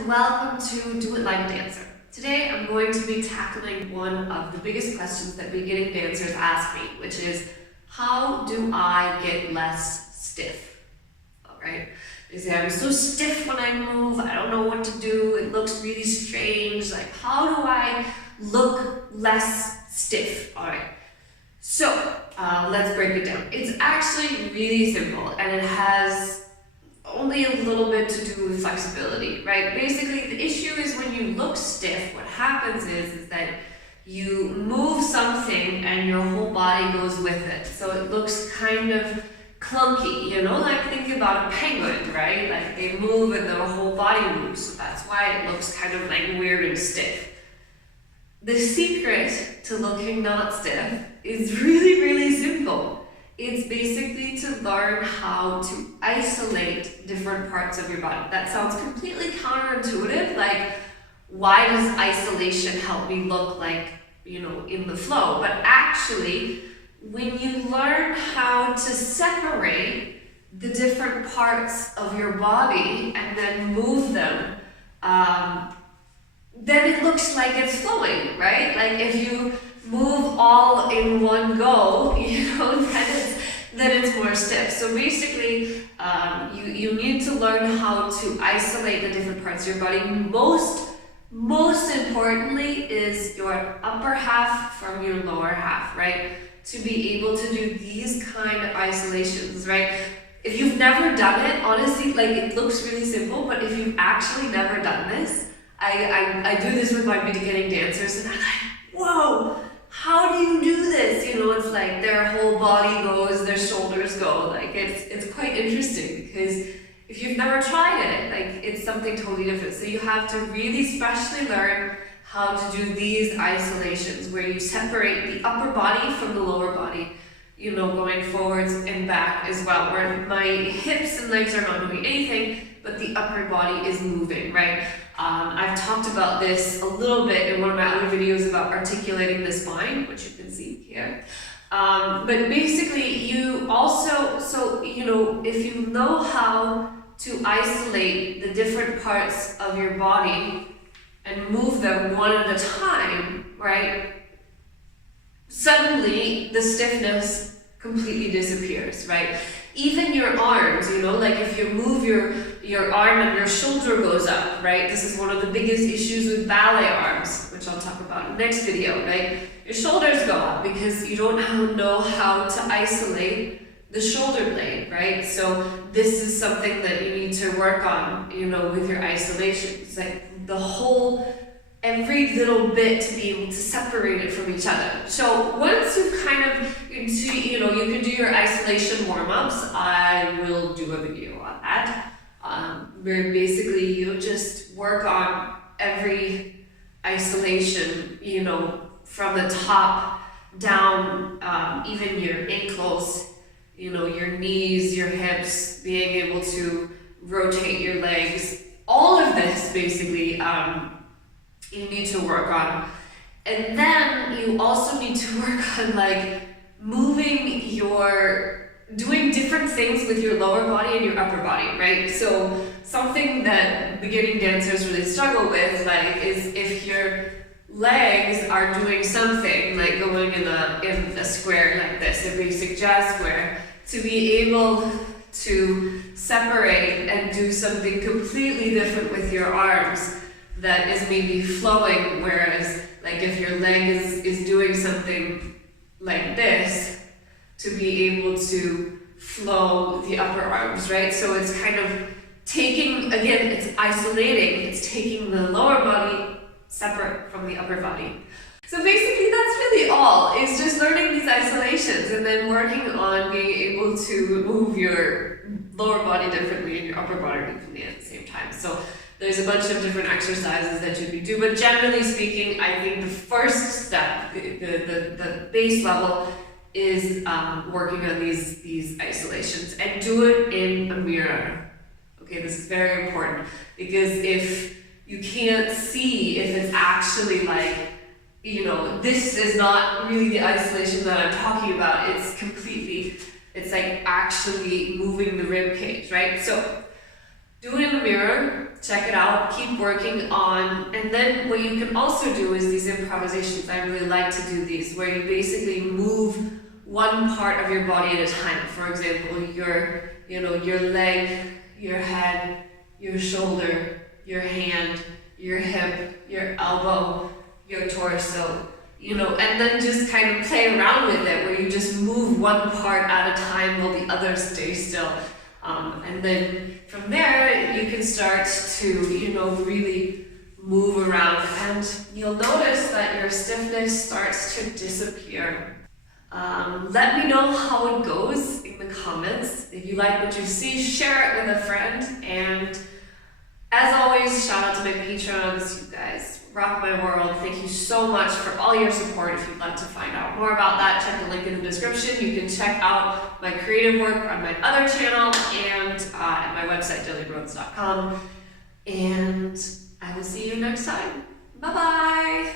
and welcome to Do It Like a Dancer. Today I'm going to be tackling one of the biggest questions that beginning dancers ask me, which is, how do I get less stiff? Alright, they say I'm so stiff when I move, I don't know what to do, it looks really strange, like how do I look less stiff? Alright, so let's break it down. It's actually really simple and it has only a little bit to do with flexibility, right? Basically, the issue is when you look stiff, what happens is that you move something and your whole body goes with it. So it looks kind of clunky, you know, like think about a penguin, right? Like they move and their whole body moves. So that's why it looks kind of like weird and stiff. The secret to looking not stiff is really, really simple. It's basically to learn how to isolate different parts of your body. That sounds completely counterintuitive, like why does isolation help me look like, you know, in the flow? But actually, when you learn how to separate the different parts of your body and then move them, then it looks like it's flowing, right? Like if you move all in one go, you know, then it's more stiff. So basically, you need to learn how to isolate the different parts of your body. Most importantly is your upper half from your lower half, right? To be able to do these kind of isolations, right? If you've never done it, honestly, like it looks really simple, but if you've actually never done this, I do this with my beginning dancers and I'm like, whoa, how do you do this? You know, it's like their whole body goes, their shoulders go, like it's quite interesting because if you've never tried it, like it's something totally different. So you have to really specially learn how to do these isolations where you separate the upper body from the lower body, you know, going forwards and back as well, where my hips and legs are not doing anything, but the upper body is moving, right? I've talked about this a little bit in one of my other videos about articulating the spine, which you can see here. But basically, you also, so, you know, if you know how to isolate the different parts of your body and move them one at a time, right? Suddenly, the stiffness completely disappears, right? Even your arms, you know, like if you move your arm and your shoulder goes up, right? This is one of the biggest issues with ballet arms, which I'll talk about in the next video, right? Your shoulders go up because you don't know how to isolate the shoulder blade, right? So this is something that you need to work on, you know, with your isolation. It's like the whole, every little bit to be able to separate it from each other. So once you've kind of, you know, you can do your isolation warm-ups. I will do a video on that, where basically you just work on every isolation, you know, from the top down, even your ankles, you know, your knees, your hips, being able to rotate your legs. All of this basically, you need to work on. And then you also need to work on like doing different things with your lower body and your upper body, right? So something that beginning dancers really struggle with, like, is if your legs are doing something, like going in a square like this, a basic jazz square, to be able to separate and do something completely different with your arms that is maybe flowing, whereas like if your leg is doing something like this, to be able to flow the upper arms, right? So it's kind of taking, again, it's isolating, it's taking the lower body separate from the upper body. So basically that's really all, is just learning these isolations and then working on being able to move your lower body differently and your upper body differently at the same time. So there's a bunch of different exercises that you can do, but generally speaking, I think the first step, the base level, is working on these isolations, and do it in a mirror. Okay, this is very important, because if you can't see if it's actually like, you know, this is not really the isolation that I'm talking about, it's like actually moving the rib cage, right? So Do it in the mirror, check it out, keep working on, and then what you can also do is these improvisations. I really like to do these, where you basically move one part of your body at a time. For example, your leg, your head, your shoulder, your hand, your hip, your elbow, your torso, and then just kind of play around with it, where you just move one part at a time while the others stay still. And then from there, you can start to, really move around, and you'll notice that your stiffness starts to disappear. Let me know how it goes in the comments. If you like what you see, share it with a friend. And as always, shout out to my patrons. You guys rock my world. Thank you so much for all your support. If you'd like to find out more about that, check the link in the description. You can check out my creative work on my other channel and at my website, gillianrhodes.com. And I will see you next time. Bye-bye.